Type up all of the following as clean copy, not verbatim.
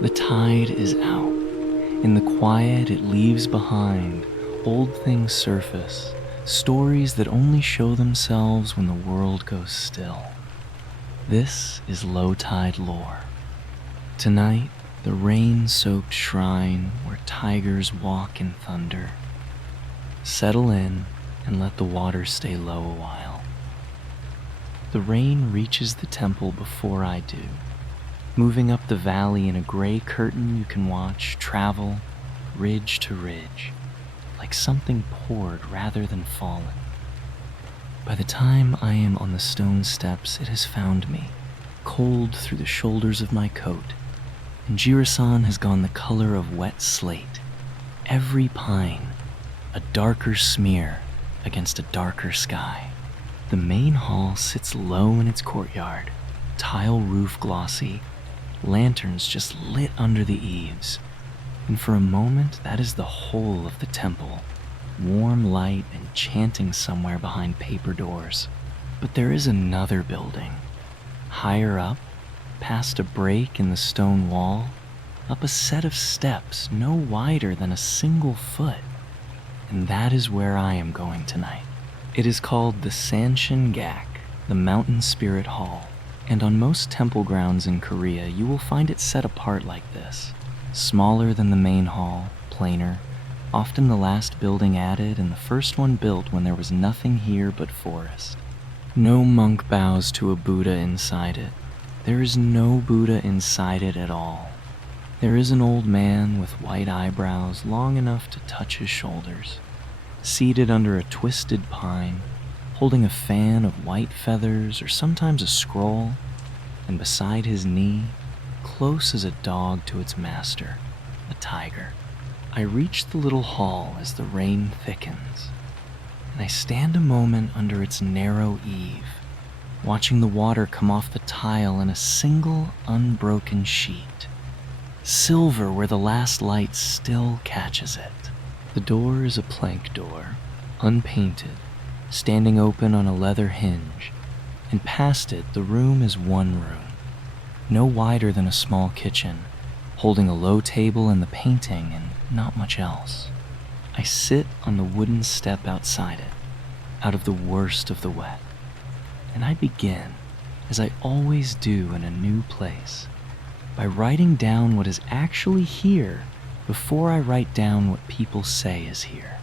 The tide is out. In the quiet it leaves behind, old things surface, stories that only show themselves when the world goes still. This is low tide lore. Tonight, the rain-soaked shrine where tigers walk in thunder. Settle in and let the water stay low a while. The rain reaches the temple before I do, moving up the valley in a gray curtain you can watch travel ridge to ridge, like something poured rather than fallen. By the time I am on the stone steps, it has found me, cold through the shoulders of my coat, and Jirisan has gone the color of wet slate, every pine a darker smear against a darker sky. The main hall sits low in its courtyard, tile roof glossy, lanterns just lit under the eaves, and for a moment that is the whole of the temple, warm light and chanting somewhere behind paper doors. But there is another building, higher up, past a break in the stone wall, up a set of steps no wider than a single foot, and that is where I am going tonight. It is called the Sanshin, the Mountain Spirit Hall, and on most temple grounds in Korea you will find it set apart like this, smaller than the main hall, plainer, often the last building added and the first one built when there was nothing here but forest. No monk bows to a Buddha inside it. There is no Buddha inside it at all. There is an old man with white eyebrows long enough to touch his shoulders, seated under a twisted pine, holding a fan of white feathers or sometimes a scroll, and beside his knee, close as a dog to its master, a tiger. I reach the little hall as the rain thickens, and I stand a moment under its narrow eave, watching the water come off the tile in a single unbroken sheet. Silver where the last light still catches it. The door is a plank door, unpainted, standing open on a leather hinge, and past it the room is one room, no wider than a small kitchen, holding a low table and the painting and not much else. I sit on the wooden step outside it, out of the worst of the wet, and I begin, as I always do in a new place, by writing down what is actually here before I write down what people say is here.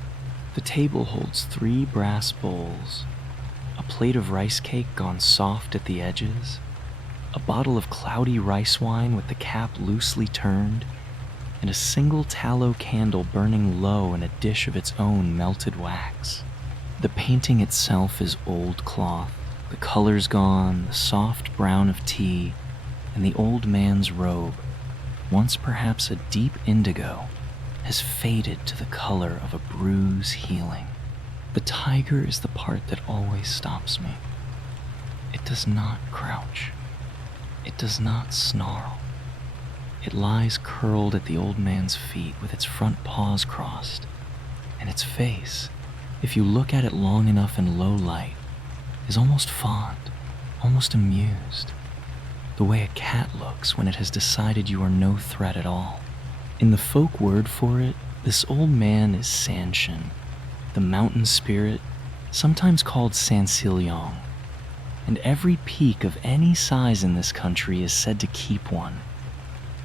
The table holds 3 brass bowls, a plate of rice cake gone soft at the edges, a bottle of cloudy rice wine with the cap loosely turned, and a single tallow candle burning low in a dish of its own melted wax. The painting itself is old cloth, the colors gone, the soft brown of tea, and the old man's robe, once perhaps a deep indigo, has faded to the color of a bruise healing. The tiger is the part that always stops me. It does not crouch. It does not snarl. It lies curled at the old man's feet with its front paws crossed, and its face, if you look at it long enough in low light, is almost fond, almost amused, the way a cat looks when it has decided you are no threat at all. In the folk word for it, this old man is Sanshin, the mountain spirit, sometimes called Sansilyong, and every peak of any size in this country is said to keep one,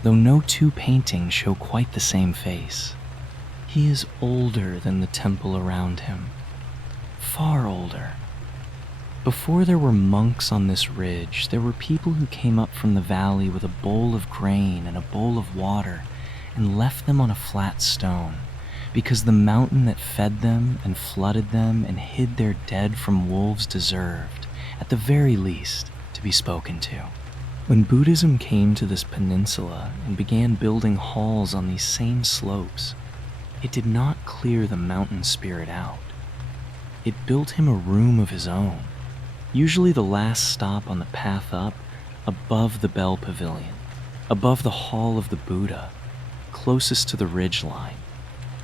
though no 2 paintings show quite the same face. He is older than the temple around him, far older. Before there were monks on this ridge, there were people who came up from the valley with a bowl of grain and a bowl of water and left them on a flat stone, because the mountain that fed them and flooded them and hid their dead from wolves deserved, at the very least, to be spoken to. When Buddhism came to this peninsula and began building halls on these same slopes, it did not clear the mountain spirit out. It built him a room of his own, usually the last stop on the path up, above the bell pavilion, above the hall of the Buddha, closest to the ridge line,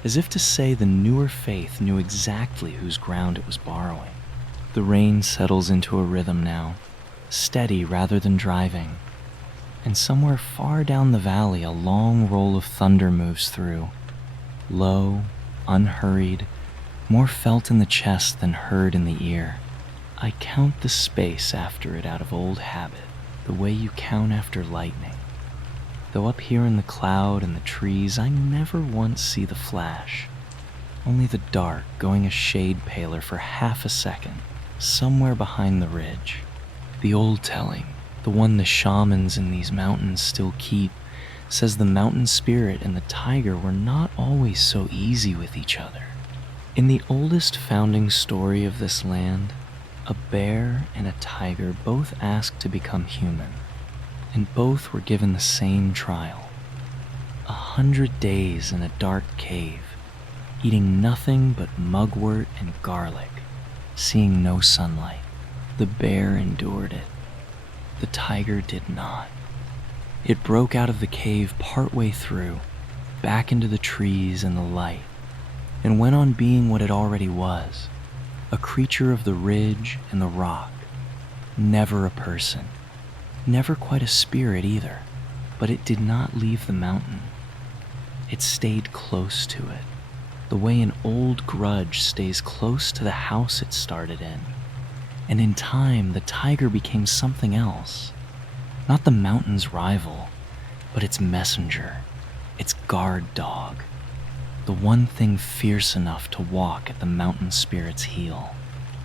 as if to say the newer faith knew exactly whose ground it was borrowing. The rain settles into a rhythm now, steady rather than driving, And somewhere far down the valley, a long roll of thunder moves through, low, unhurried, more felt in the chest than heard in the ear. I count the space after it out of old habit, the way you count after lightning. Though up here in the cloud and the trees, I never once see the flash, only the dark going a shade paler for half a second, somewhere behind the ridge. The old telling, the one the shamans in these mountains still keep, says the mountain spirit and the tiger were not always so easy with each other. In the oldest founding story of this land, a bear and a tiger both asked to become human, and both were given the same trial. 100 days in a dark cave, eating nothing but mugwort and garlic, seeing no sunlight. The bear endured it. The tiger did not. It broke out of the cave partway through, back into the trees and the light, and went on being what it already was, a creature of the ridge and the rock. Never a person, never quite a spirit either, but it did not leave the mountain. It stayed close to it, the way an old grudge stays close to the house it started in. And in time, the tiger became something else. Not the mountain's rival, but its messenger, its guard dog. The one thing fierce enough to walk at the mountain spirit's heel.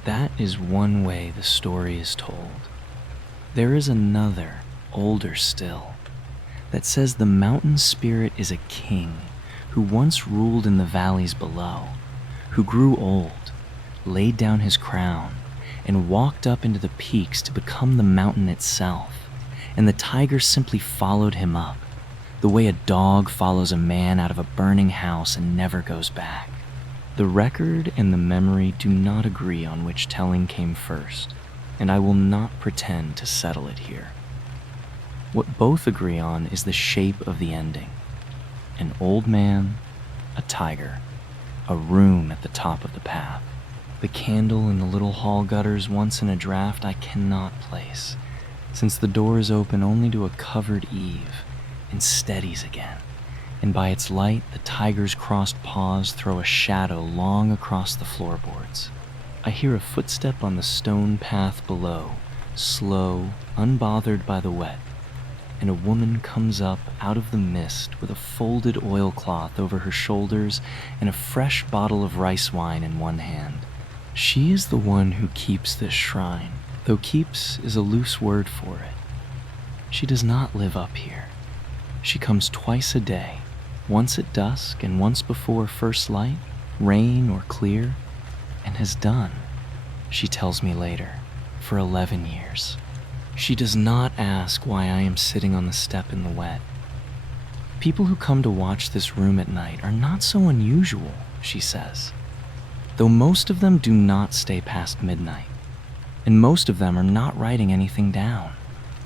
That is one way the story is told. There is another, older still, that says the mountain spirit is a king who once ruled in the valleys below, who grew old, laid down his crown, and walked up into the peaks to become the mountain itself, and the tiger simply followed him up, the way a dog follows a man out of a burning house and never goes back. The record and the memory do not agree on which telling came first, and I will not pretend to settle it here. What both agree on is the shape of the ending. An old man, a tiger, a room at the top of the path. The candle in the little hall gutters once in a draft I cannot place, since the door is open only to a covered eave, and steadies again, and by its light the tiger's crossed paws throw a shadow long across the floorboards. I hear a footstep on the stone path below, slow, unbothered by the wet, and a woman comes up out of the mist with a folded oilcloth over her shoulders and a fresh bottle of rice wine in one hand. She is the one who keeps this shrine, though keeps is a loose word for it. She does not live up here. She comes twice a day, once at dusk and once before first light, rain or clear, and has done, she tells me later, for 11 years. She does not ask why I am sitting on the step in the wet. People who come to watch this room at night are not so unusual, she says, though most of them do not stay past midnight, and most of them are not writing anything down.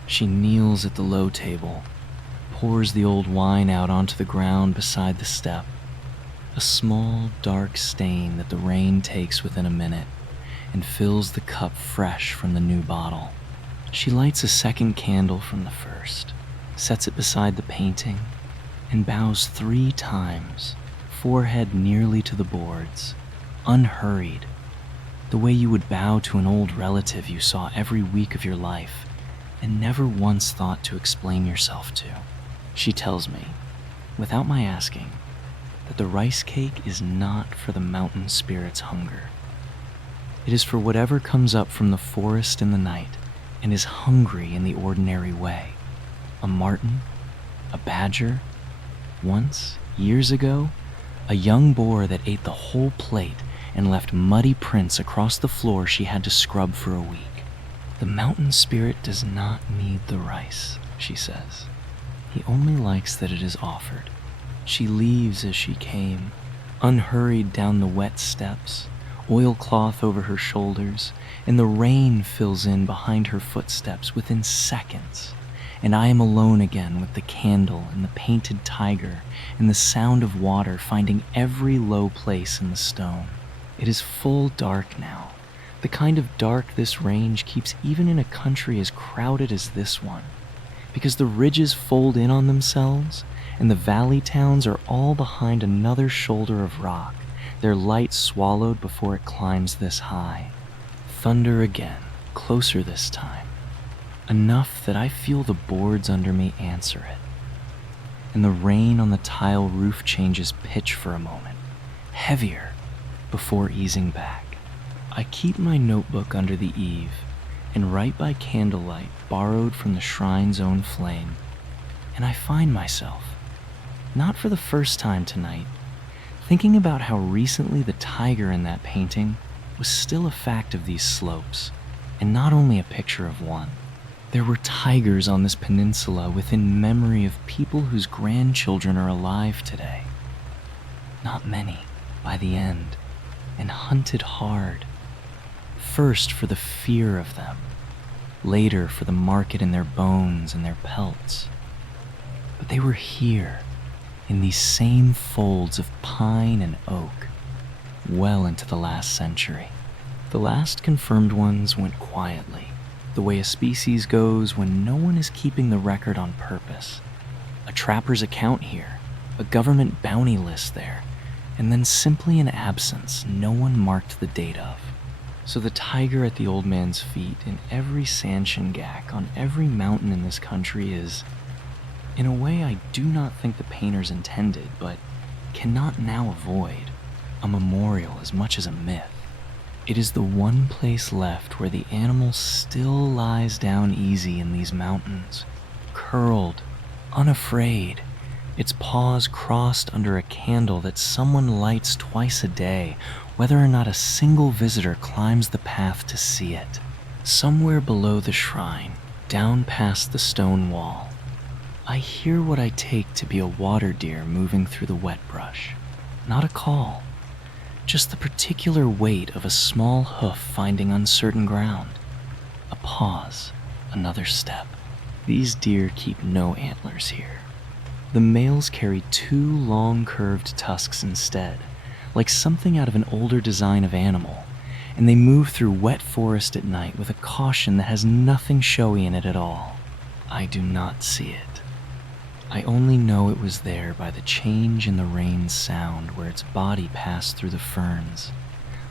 She kneels at the low table, pours the old wine out onto the ground beside the step, a small, dark stain that the rain takes within a minute, and fills the cup fresh from the new bottle. She lights a second candle from the first, sets it beside the painting, and bows 3 times, forehead nearly to the boards, unhurried, the way you would bow to an old relative you saw every week of your life and never once thought to explain yourself to. She tells me, without my asking, that the rice cake is not for the mountain spirit's hunger. It is for whatever comes up from the forest in the night and is hungry in the ordinary way. A marten, a badger, once, years ago, a young boar that ate the whole plate and left muddy prints across the floor she had to scrub for a week. The mountain spirit does not need the rice, she says. He only likes that it is offered. She leaves as she came, unhurried down the wet steps, oilcloth over her shoulders, and the rain fills in behind her footsteps within seconds, and I am alone again with the candle and the painted tiger and the sound of water finding every low place in the stone. It is full dark now, the kind of dark this range keeps even in a country as crowded as this one, because the ridges fold in on themselves, and the valley towns are all behind another shoulder of rock, their light swallowed before it climbs this high. Thunder again, closer this time, enough that I feel the boards under me answer it. And the rain on the tile roof changes pitch for a moment, heavier, before easing back. I keep my notebook under the eave and write by candlelight borrowed from the shrine's own flame, and I find myself, not for the first time tonight, thinking about how recently the tiger in that painting was still a fact of these slopes, and not only a picture of one. There were tigers on this peninsula within memory of people whose grandchildren are alive today. Not many, by the end, and hunted hard. First for the fear of them, later for the market in their bones and their pelts. But they were here, in these same folds of pine and oak, well into the last century. The last confirmed ones went quietly, the way a species goes when no one is keeping the record on purpose. A trapper's account here, a government bounty list there, and then simply an absence no one marked the date of. So the tiger at the old man's feet in every Sanshin gack on every mountain in this country is, in a way I do not think the painters intended, but cannot now avoid, a memorial as much as a myth. It is the one place left where the animal still lies down easy in these mountains, curled, unafraid, its paws crossed under a candle that someone lights twice a day, whether or not a single visitor climbs the path to see it. Somewhere below the shrine, down past the stone wall, I hear what I take to be a water deer moving through the wet brush. Not a call, just the particular weight of a small hoof finding uncertain ground. A pause, another step. These deer keep no antlers here. The males carry two long curved tusks instead, like something out of an older design of animal, and they move through wet forest at night with a caution that has nothing showy in it at all. I do not see it. I only know it was there by the change in the rain's sound where its body passed through the ferns,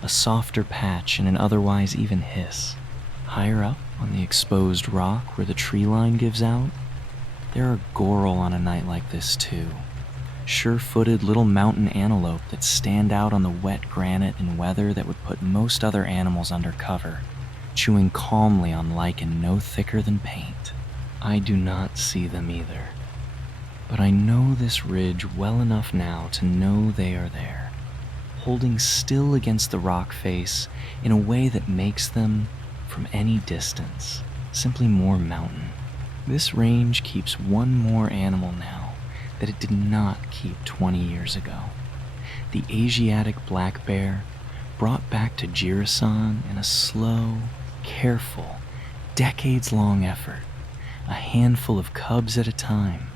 a softer patch and an otherwise even hiss. Higher up on the exposed rock where the tree line gives out, there are goral on a night like this too. Sure-footed little mountain antelope that stand out on the wet granite in weather that would put most other animals under cover, chewing calmly on lichen no thicker than paint. I do not see them either. But I know this ridge well enough now to know they are there, holding still against the rock face in a way that makes them, from any distance, simply more mountain. This range keeps one more animal now that it did not keep 20 years ago. The Asiatic black bear, brought back to Jirisan in a slow, careful, decades-long effort, a handful of cubs at a time,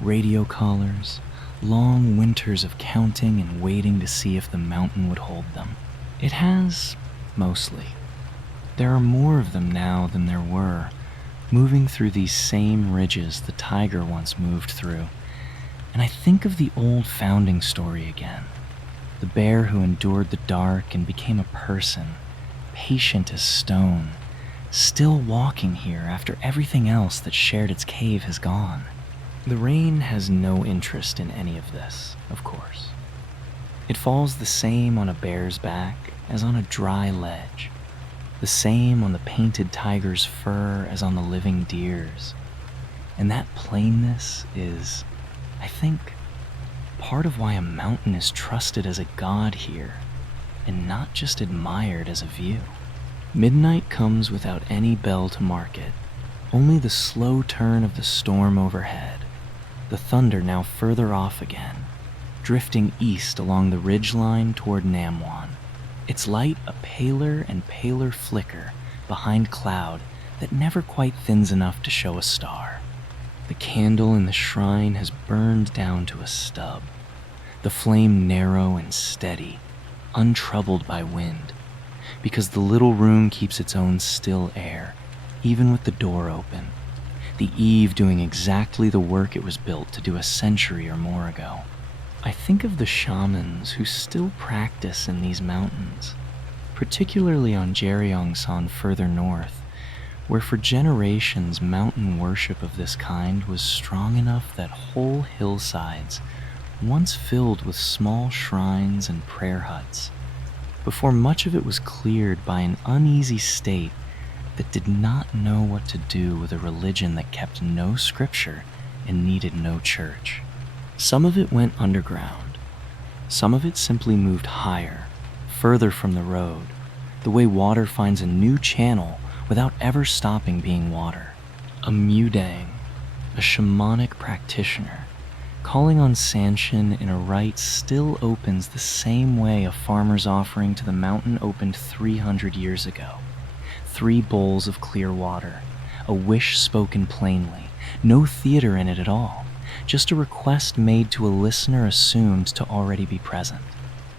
radio collars, long winters of counting and waiting to see if the mountain would hold them. It has, mostly. There are more of them now than there were, moving through these same ridges the tiger once moved through. And I think of the old founding story again. The bear who endured the dark and became a person, patient as stone, still walking here after everything else that shared its cave has gone. The rain has no interest in any of this, of course. It falls the same on a bear's back as on a dry ledge, the same on the painted tiger's fur as on the living deer's. And that plainness is, I think, part of why a mountain is trusted as a god here, and not just admired as a view. Midnight comes without any bell to mark it, only the slow turn of the storm overhead, the thunder now further off again, drifting east along the ridgeline toward Namwan, its light a paler and paler flicker behind cloud that never quite thins enough to show a star. The candle in the shrine has burned down to a stub, the flame narrow and steady, untroubled by wind, because the little room keeps its own still air, even with the door open, the eave doing exactly the work it was built to do a century or more ago. I think of the shamans who still practice in these mountains, particularly on Jirisan further north, where for generations mountain worship of this kind was strong enough that whole hillsides once filled with small shrines and prayer huts, before much of it was cleared by an uneasy state that did not know what to do with a religion that kept no scripture and needed no church. Some of it went underground. Some of it simply moved higher, further from the road, the way water finds a new channel without ever stopping being water. A mudang, a shamanic practitioner, calling on Sanshin in a rite still opens the same way a farmer's offering to the mountain opened 300 years ago. 3 bowls of clear water, a wish spoken plainly, no theater in it at all, just a request made to a listener assumed to already be present.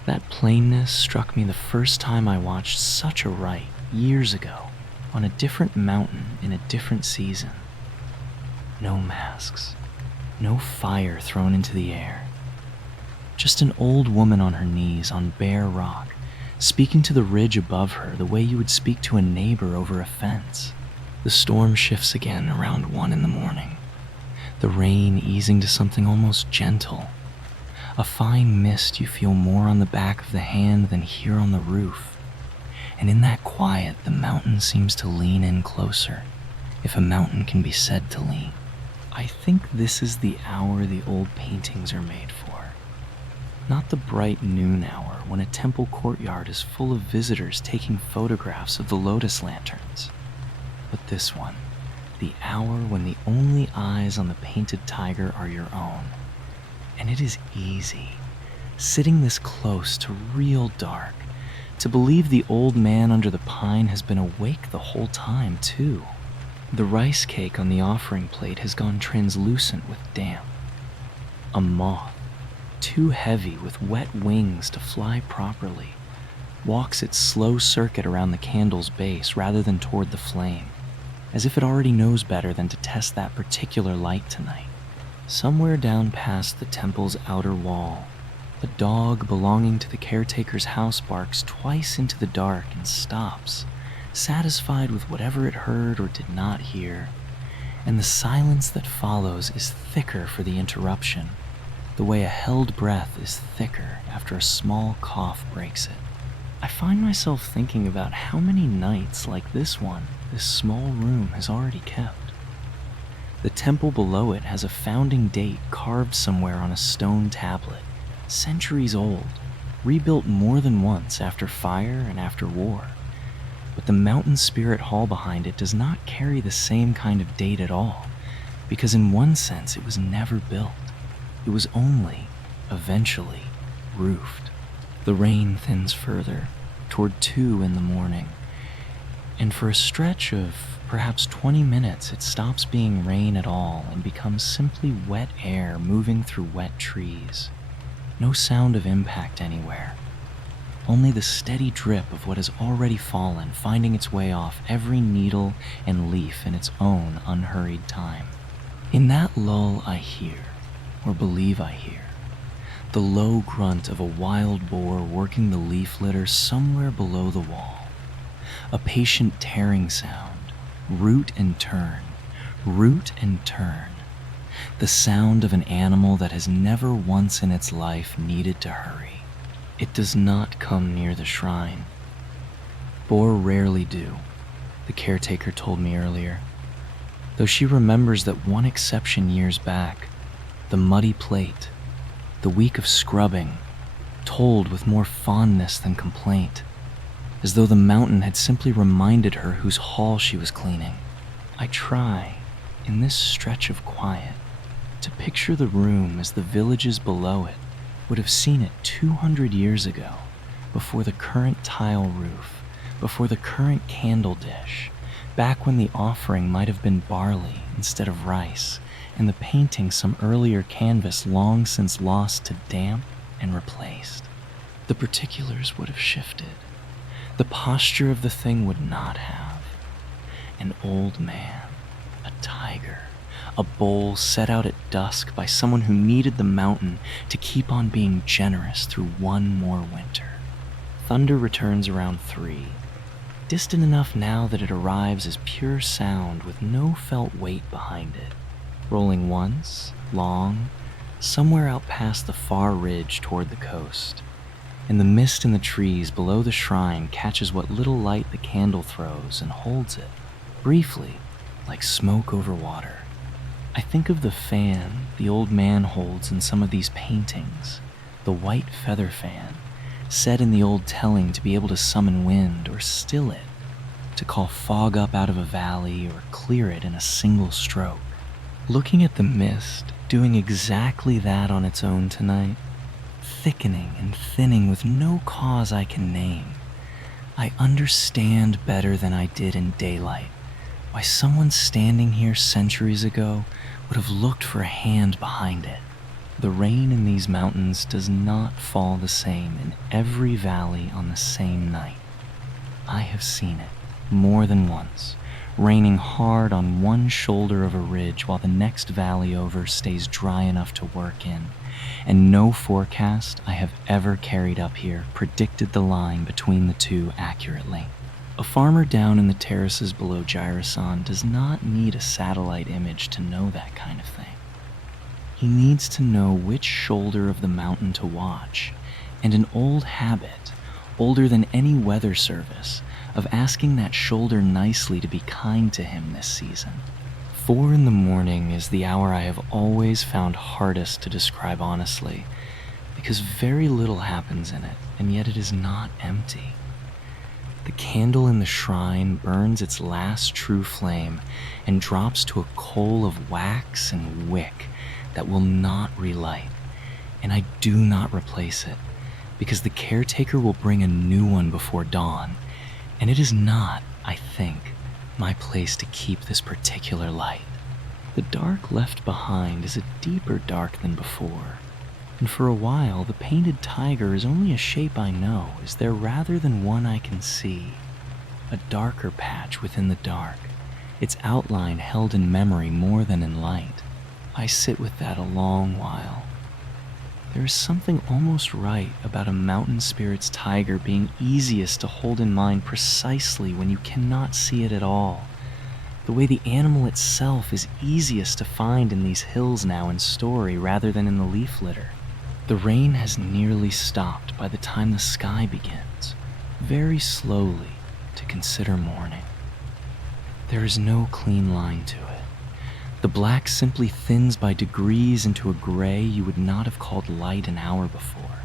That plainness struck me the first time I watched such a rite years ago on a different mountain in a different season. No masks, no fire thrown into the air. Just an old woman on her knees on bare rock, speaking to the ridge above her the way you would speak to a neighbor over a fence. The storm shifts again around 1 a.m, the rain easing to something almost gentle, a fine mist you feel more on the back of the hand than here on the roof. And in that quiet, the mountain seems to lean in closer, if a mountain can be said to lean. I think this is the hour the old paintings are made for. Not the bright noon hour when a temple courtyard is full of visitors taking photographs of the lotus lanterns, but this one, the hour when the only eyes on the painted tiger are your own. And it is easy, sitting this close to real dark, to believe the old man under the pine has been awake the whole time too. The rice cake on the offering plate has gone translucent with damp. A moth, too heavy with wet wings to fly properly, walks its slow circuit around the candle's base rather than toward the flame, as if it already knows better than to test that particular light tonight. Somewhere down past the temple's outer wall, a dog belonging to the caretaker's house barks twice into the dark and stops, satisfied with whatever it heard or did not hear, and the silence that follows is thicker for the interruption, the way a held breath is thicker after a small cough breaks it. I find myself thinking about how many nights like this one this small room has already kept. The temple below it has a founding date carved somewhere on a stone tablet, centuries old, rebuilt more than once after fire and after war. But the mountain spirit hall behind it does not carry the same kind of date at all, because in one sense it was never built. It was only, eventually, roofed. The rain thins further, toward 2 a.m, and for a stretch of perhaps 20 minutes it stops being rain at all and becomes simply wet air moving through wet trees. No sound of impact anywhere. Only the steady drip of what has already fallen finding its way off every needle and leaf in its own unhurried time. In that lull I hear, or believe I hear, the low grunt of a wild boar working the leaf litter somewhere below the wall. A patient tearing sound, root and turn, root and turn. The sound of an animal that has never once in its life needed to hurry. It does not come near the shrine. Boar rarely do, the caretaker told me earlier, though she remembers that one exception years back, the muddy plate, the week of scrubbing, told with more fondness than complaint, as though the mountain had simply reminded her whose hall she was cleaning. I try, in this stretch of quiet, to picture the room as the villages below it would have seen it 200 years ago, before the current tile roof, before the current candle dish, back when the offering might have been barley instead of rice, and the painting some earlier canvas long since lost to damp and replaced. The particulars would have shifted. The posture of the thing would not have. An old man, a tiger, a bowl set out at dusk by someone who needed the mountain to keep on being generous through one more winter. Thunder returns around 3, distant enough now that it arrives as pure sound with no felt weight behind it, rolling once, long, somewhere out past the far ridge toward the coast. And the mist in the trees below the shrine catches what little light the candle throws and holds it, briefly, like smoke over water. I think of the fan the old man holds in some of these paintings, the white feather fan, set in the old telling to be able to summon wind or still it, to call fog up out of a valley or clear it in a single stroke. Looking at the mist, doing exactly that on its own tonight, thickening and thinning with no cause I can name, I understand better than I did in daylight why someone standing here centuries ago would have looked for a hand behind it. The rain in these mountains does not fall the same in every valley on the same night. I have seen it more than once, raining hard on one shoulder of a ridge while the next valley over stays dry enough to work in, and no forecast I have ever carried up here predicted the line between the two accurately. A farmer down in the terraces below Jirisan does not need a satellite image to know that kind of thing. He needs to know which shoulder of the mountain to watch, and an old habit, older than any weather service, of asking that shoulder nicely to be kind to him this season. 4 in the morning is the hour I have always found hardest to describe honestly, because very little happens in it, and yet it is not empty. The candle in the shrine burns its last true flame and drops to a coal of wax and wick that will not relight, and I do not replace it, because the caretaker will bring a new one before dawn, and it is not, I think, my place to keep this particular light. The dark left behind is a deeper dark than before, and for a while the painted tiger is only a shape I know is there rather than one I can see. A darker patch within the dark, its outline held in memory more than in light. I sit with that a long while. There is something almost right about a mountain spirit's tiger being easiest to hold in mind precisely when you cannot see it at all. The way the animal itself is easiest to find in these hills now in story rather than in the leaf litter. The rain has nearly stopped by the time the sky begins, very slowly, to consider morning. There is no clean line to it. The black simply thins by degrees into a gray you would not have called light an hour before,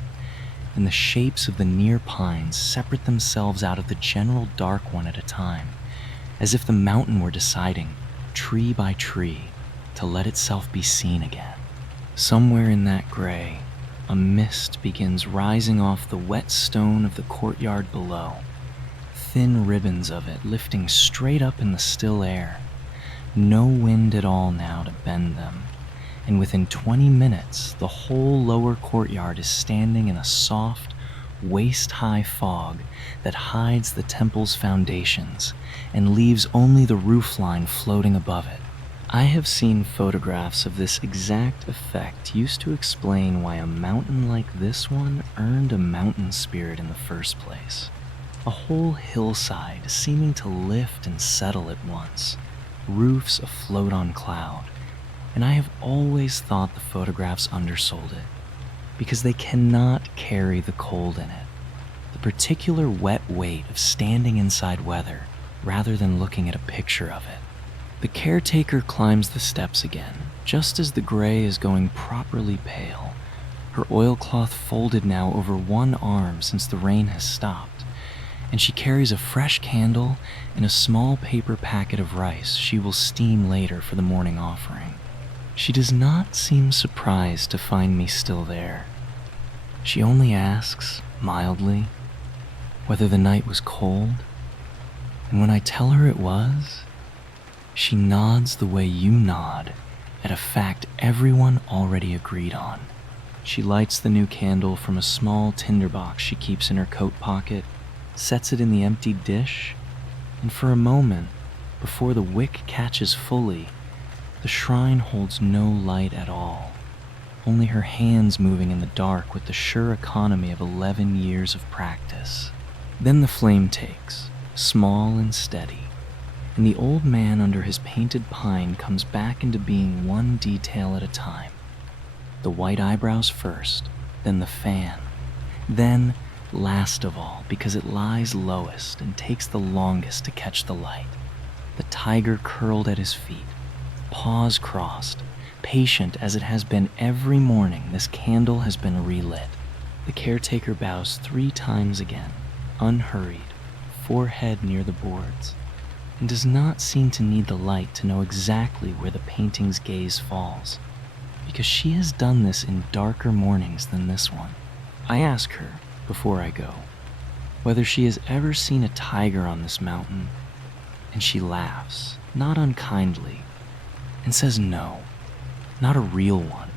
and the shapes of the near pines separate themselves out of the general dark one at a time, as if the mountain were deciding, tree by tree, to let itself be seen again. Somewhere in that gray, a mist begins rising off the wet stone of the courtyard below, thin ribbons of it lifting straight up in the still air. No wind at all now to bend them, and within 20 minutes the whole lower courtyard is standing in a soft, waist-high fog that hides the temple's foundations and leaves only the roofline floating above it. I have seen photographs of this exact effect used to explain why a mountain like this one earned a mountain spirit in the first place. A whole hillside seeming to lift and settle at once, roofs afloat on cloud, and I have always thought the photographs undersold it, because they cannot carry the cold in it, the particular wet weight of standing inside weather rather than looking at a picture of it. The caretaker climbs the steps again, just as the gray is going properly pale, her oilcloth folded now over one arm since the rain has stopped, and she carries a fresh candle and a small paper packet of rice she will steam later for the morning offering. She does not seem surprised to find me still there. She only asks, mildly, whether the night was cold, and when I tell her it was, she nods the way you nod at a fact everyone already agreed on. She lights the new candle from a small tinderbox she keeps in her coat pocket, sets it in the emptied dish, and for a moment, before the wick catches fully, The shrine holds no light at all, only her hands moving in the dark with the sure economy of 11 years of practice. Then the flame takes, small and steady, and the old man under his painted pine comes back into being one detail at a time. The white eyebrows first, then the fan, then, last of all, because it lies lowest and takes the longest to catch the light, the tiger curled at his feet, paws crossed, patient as it has been every morning this candle has been relit. The caretaker bows 3 times again, unhurried, forehead near the boards, and does not seem to need the light to know exactly where the painting's gaze falls, because she has done this in darker mornings than this one. I ask her, before I go, whether she has ever seen a tiger on this mountain, and she laughs, not unkindly, and says no, not a real one,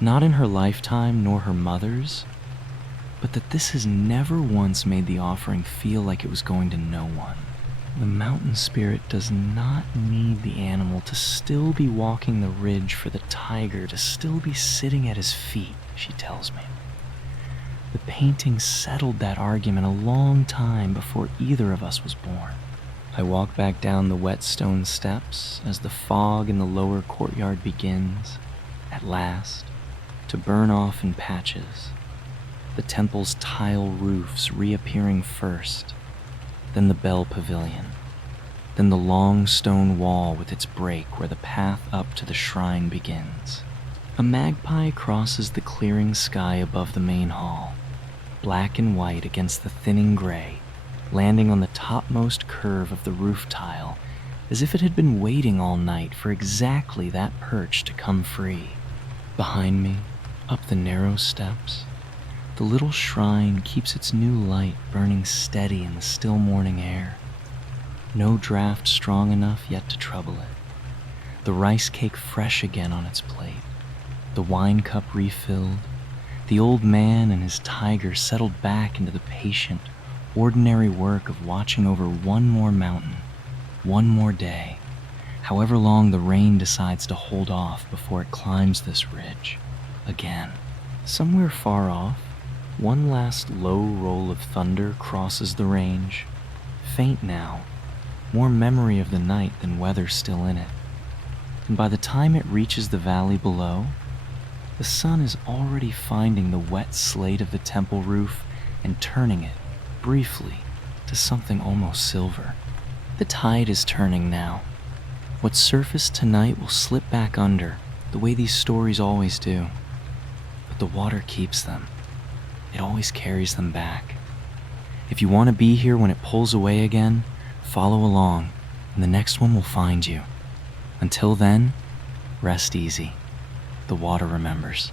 not in her lifetime nor her mother's, but that this has never once made the offering feel like it was going to no one. The mountain spirit does not need the animal to still be walking the ridge for the tiger to still be sitting at his feet, she tells me. The painting settled that argument a long time before either of us was born. I walk back down the wet stone steps as the fog in the lower courtyard begins, at last, to burn off in patches, the temple's tile roofs reappearing first, then the bell pavilion, then the long stone wall with its break where the path up to the shrine begins. A magpie crosses the clearing sky above the main hall, black and white against the thinning gray, landing on the topmost curve of the roof tile as if it had been waiting all night for exactly that perch to come free. Behind me, up the narrow steps, the little shrine keeps its new light burning steady in the still morning air. No draft strong enough yet to trouble it. The rice cake fresh again on its plate, the wine cup refilled, the old man and his tiger settled back into the patient, ordinary work of watching over one more mountain, one more day, however long the rain decides to hold off before it climbs this ridge again. Somewhere far off, one last low roll of thunder crosses the range, faint now, more memory of the night than weather still in it. And by the time it reaches the valley below, the sun is already finding the wet slate of the temple roof and turning it, briefly, to something almost silver. The tide is turning now. What surfaced tonight will slip back under, the way these stories always do. But the water keeps them. It always carries them back. If you want to be here when it pulls away again, follow along, and the next one will find you. Until then, rest easy. The water remembers.